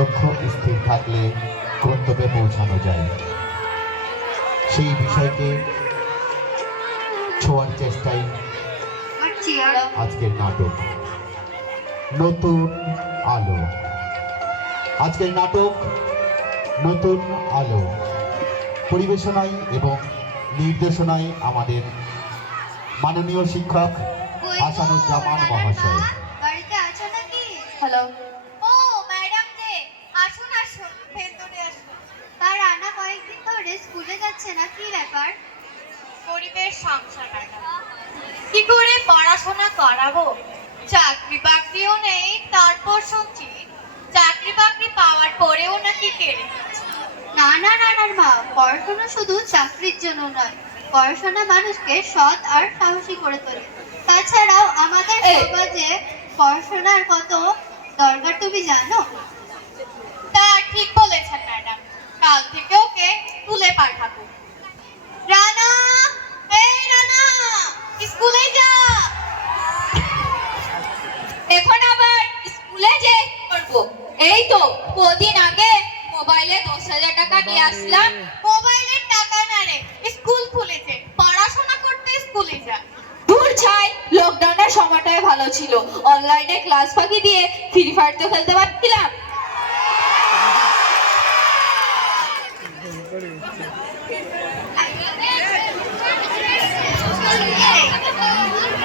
লক্ষ্য স্থির থাকলে গন্তব্যে পৌঁছানো যায়। সেই বিষয়কে ছোঁয়ার চেষ্টায় আজকের নাটক নতুন আলো। আজকের নাটক নতুন আলো পরিবেশনায় এবং নির্দেশনায় আমাদের মাননীয় শিক্ষক হাসানুজ্জামান মহাশয়। বাড়িতে আছো নাকি? হ্যালো। ও ম্যাডাম যে, আসুন আসুন, ভেতরে আসুন। তার রানা কয়েকদিন ধরে স্কুলে যাচ্ছে না, কি ব্যাপার? গরিবের সংসার ম্যাডাম, কি করে পড়াশোনা করাবো? চাকরি বাকরিও নেই, তারপর শুনছি চাকরি বাকরি পাওয়ার পরেও নাকি কেড়ে নিচ্ছে। না না রানার মা, পড়াশোনা শুধু চাকরির জন্য নয়, পড়াশোনা মানুষকে সৎ আর সাহসী করে তোলে। তাছাড়াও আমাদের সমাজে পড়াশোনার কত দরকার তুমি জানো? তা ঠিক বলেছেন ম্যাডাম, কাল থেকে ওকে স্কুলে পাঠাবো। রানা, এই রানা, স্কুলে যা। এখন আবার স্কুলে যে করবো? এই তো কদিন আগে মোবাইলে 10,000 টাকা নিয়ে আসলাম। মোবাইলের টাকা না রে, স্কুল খুলেছে, পড়াশোনা করতে স্কুলে যা। দূর ছাই, লকডাউনের সময়টাই ভালো ছিল, অনলাইনে ক্লাস ফাঁকি দিয়ে ফ্রি ফায়ার তো খেলতে পারছিলাম।